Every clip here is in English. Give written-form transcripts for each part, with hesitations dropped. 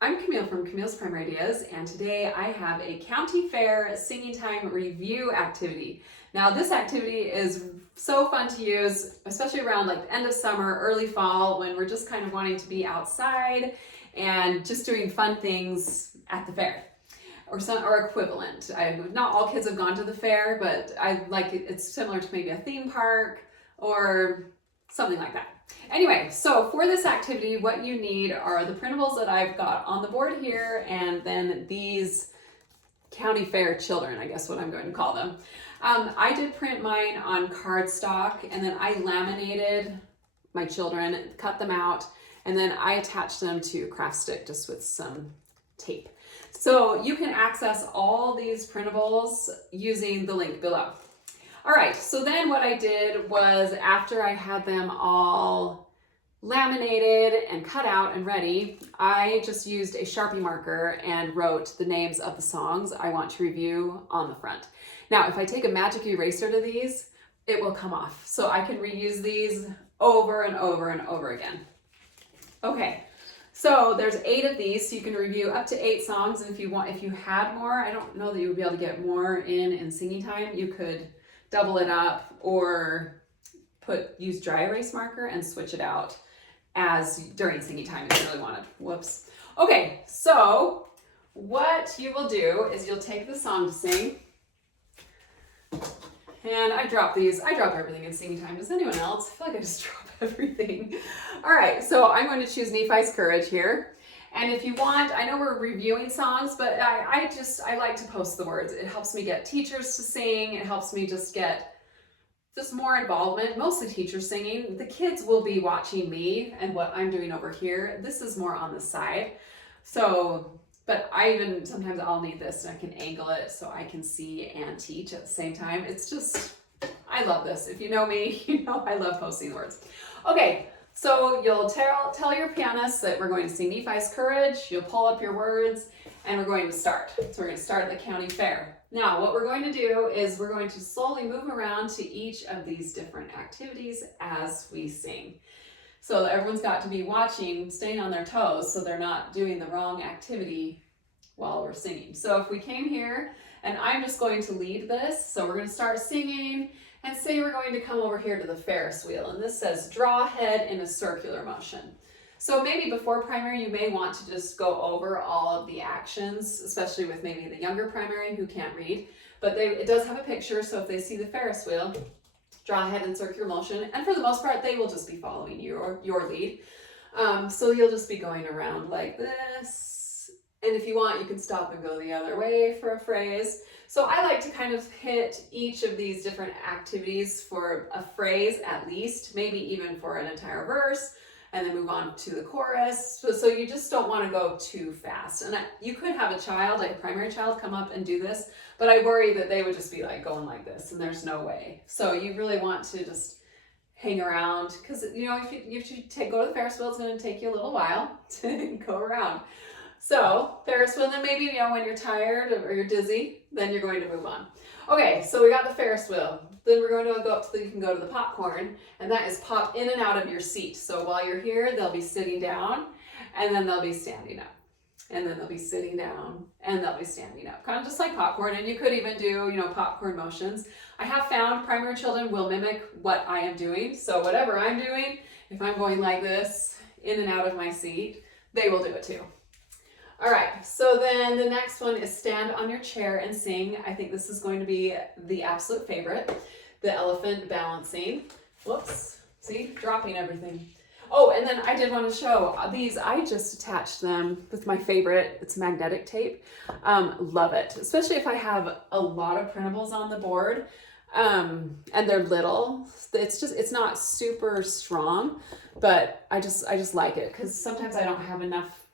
I'm Camille from Camille's Primary Ideas, and today I have a county fair singing time review activity. Now this activity is so fun to use, especially around like the end of summer, early fall, when we're just kind of wanting to be outside and just doing fun things at the fair or equivalent. Not all kids have gone to the fair, but I like it. It's similar to maybe a theme park or something like that. Anyway, so for this activity, what you need are the printables that I've got on the board here, and then these county fair children, I guess what I'm going to call them. I did print mine on cardstock, and then I laminated my children, cut them out, and then I attached them to craft stick just with some tape. So you can access all these printables using the link below. All right, so then what I did was, after I had them all laminated and cut out and ready, I just used a Sharpie marker and wrote the names of the songs I want to review on the front. Now, if I take a magic eraser to these, it will come off. So I can reuse these over and over and over again. Okay, so there's 8 of these, so you can review up to 8 songs. And if you had more, I don't know that you would be able to get more in singing time. You could double it up or use dry erase marker and switch it out as during singing time if you really wanted. Whoops. Okay, so what you will do is you'll take the song to sing. And I drop these. I drop everything in singing time. Does anyone else? I feel like I just drop everything. All right, so I'm going to choose Nephi's Courage here. And if you want, I know we're reviewing songs, but I like to post the words. It helps me get teachers to sing. It helps me just get more involvement, mostly teachers singing. The kids will be watching me and what I'm doing over here. This is more on the side. So, but sometimes I'll need this and I can angle it so I can see and teach at the same time. It's just, I love this. If you know me, you know I love posting the words. Okay. So you'll tell your pianist that we're going to sing Nephi's Courage, you'll pull up your words, and we're going to start. So we're going to start at the county fair. Now, what we're going to do is we're going to slowly move around to each of these different activities as we sing. So everyone's got to be watching, staying on their toes, so they're not doing the wrong activity while we're singing. So if we came here, and I'm just going to lead this, so we're going to start singing, and say we're going to come over here to the Ferris wheel, and this says draw head in a circular motion. So maybe before primary, you may want to just go over all of the actions, especially with maybe the younger primary who can't read, but it does have a picture, so if they see the Ferris wheel, draw head in circular motion, and for the most part, they will just be following you or your lead. So you'll just be going around like this, and if you want, you can stop and go the other way for a phrase. So I like to kind of hit each of these different activities for a phrase at least, maybe even for an entire verse, and then move on to the chorus. So you just don't want to go too fast. And you could have a child, like a primary child, come up and do this, but I worry that they would just be like going like this, and there's no way. So you really want to just hang around, because if you go to the Ferris wheel, it's going to take you a little while to go around. So Ferris wheel, then maybe when you're tired or you're dizzy, then you're going to move on. Okay, so we got the Ferris wheel. Then we're going to go up to you can go to the popcorn, and that is pop in and out of your seat. So while you're here, they'll be sitting down, and then they'll be standing up, and then they'll be sitting down, and they'll be standing up, kind of just like popcorn. And you could even do popcorn motions. I have found primary children will mimic what I am doing. So whatever I'm doing, if I'm going like this in and out of my seat, they will do it too. All right, so then the next one is stand on your chair and sing. I think this is going to be the absolute favorite, the elephant balancing. Whoops, see, dropping everything. Oh, and then I did want to show these. I just attached them with my favorite. It's magnetic tape. Love it, especially if I have a lot of printables on the board and they're little. It's not super strong, but I just like it because sometimes I don't have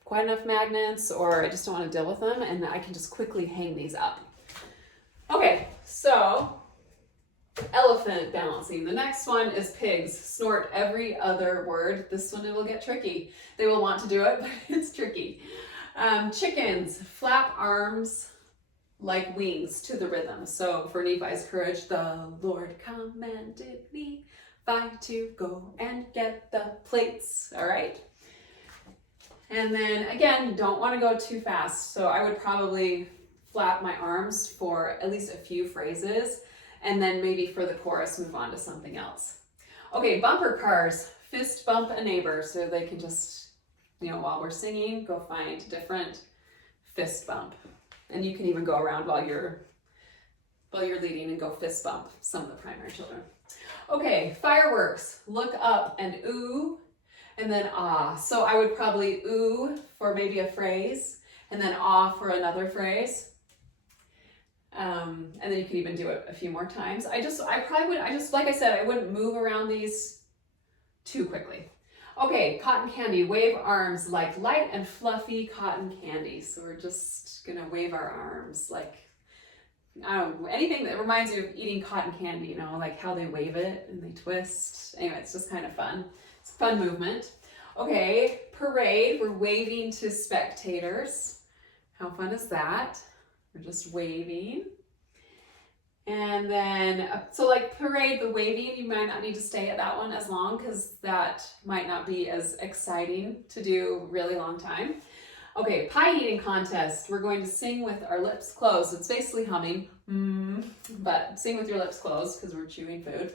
quite enough magnets, or I just don't want to deal with them, and I can just quickly hang these up. Okay, so elephant balancing. The next one is pigs. Snort every other word. This one will get tricky. They will want to do it, but it's tricky. Chickens. Flap arms like wings to the rhythm. So for Nephi's Courage, the Lord commanded Nephi to go and get the plates. All right. And then again, you don't want to go too fast. So I would probably flap my arms for at least a few phrases, and then maybe for the chorus, move on to something else. Okay, bumper cars, fist bump a neighbor. So they can just, you know, while we're singing, go find different fist bump. And you can even go around while you're leading and go fist bump some of the primary children. Okay, fireworks, look up and ooh, and then ah. So I would probably ooh for maybe a phrase, and then ah for another phrase. And then you can even do it a few more times. Like I said, I wouldn't move around these too quickly. Okay, cotton candy, wave arms like light and fluffy cotton candy. So we're just gonna wave our arms like, I don't know, anything that reminds you of eating cotton candy, you know, like how they wave it and they twist. Anyway, it's just kind of fun. It's a fun movement. Okay, parade, we're waving to spectators. How fun is that? We're just waving. And then, so like parade, the waving, you might not need to stay at that one as long because that might not be as exciting to do a really long time. Okay, pie eating contest. We're going to sing with our lips closed. It's basically humming, but sing with your lips closed because we're chewing food.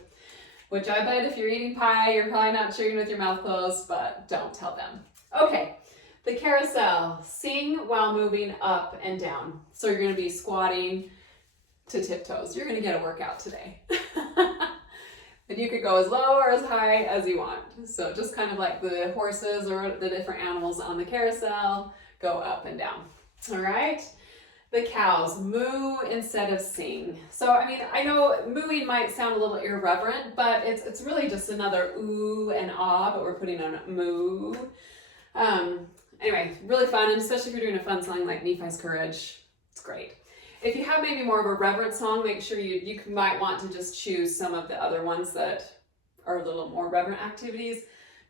Which I bet if you're eating pie, you're probably not chewing with your mouth closed, but don't tell them. Okay, the carousel. Sing while moving up and down. So you're going to be squatting to tiptoes. You're going to get a workout today. And you could go as low or as high as you want. So just kind of like the horses or the different animals on the carousel, go up and down. All right. The cows, moo instead of sing. So, I mean, I know mooing might sound a little irreverent, but it's really just another ooh and ah, but we're putting on moo. Anyway, really fun, and especially if you're doing a fun song like Nephi's Courage, it's great. If you have maybe more of a reverent song, make sure you might want to just choose some of the other ones that are a little more reverent activities.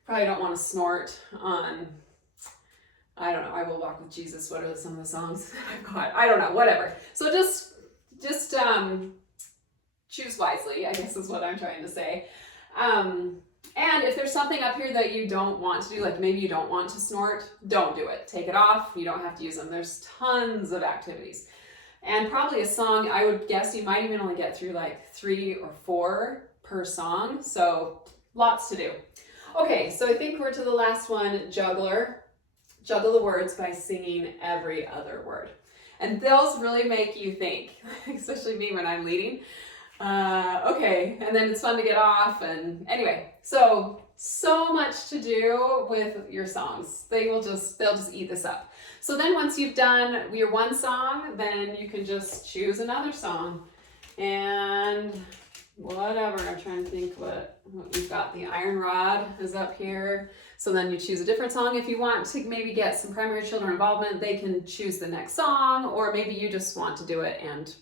Probably don't want to snort on, I don't know, I Will Walk with Jesus. What are some of the songs I've got? I don't know, whatever. So just choose wisely, I guess is what I'm trying to say. And if there's something up here that you don't want to do, like maybe you don't want to snort, don't do it. Take it off. You don't have to use them. There's tons of activities. And probably a song, I would guess you might even only get through like 3 or 4 per song. So lots to do. Okay, so I think we're to the last one, juggler. Juggle the words by singing every other word. And those really make you think, especially me when I'm leading. Okay, and then it's fun to get off. And anyway, so much to do with your songs. They'll just eat this up. So then once you've done your one song, then you can just choose another song. And whatever, I'm trying to think what we've got. The iron rod is up here. So then you choose a different song. If you want to maybe get some primary children involvement, they can choose the next song, or maybe you just want to do it and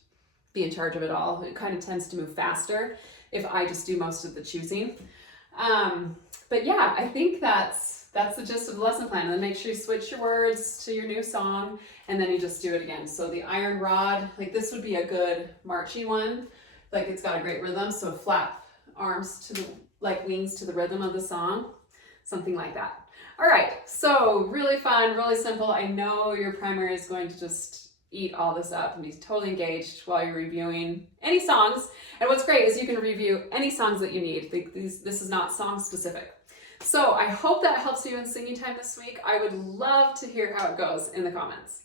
be in charge of it all. It kind of tends to move faster if I just do most of the choosing. But yeah, I think that's the gist of the lesson plan. And then make sure you switch your words to your new song, and then you just do it again. So the iron rod, like this would be a good marchy one. Like it's got a great rhythm. So flap arms like wings to the rhythm of the song, something like that. All right, so really fun, really simple. I know your primary is going to just eat all this up and be totally engaged while you're reviewing any songs. And what's great is you can review any songs that you need. This is not song specific. So I hope that helps you in singing time this week. I would love to hear how it goes in the comments.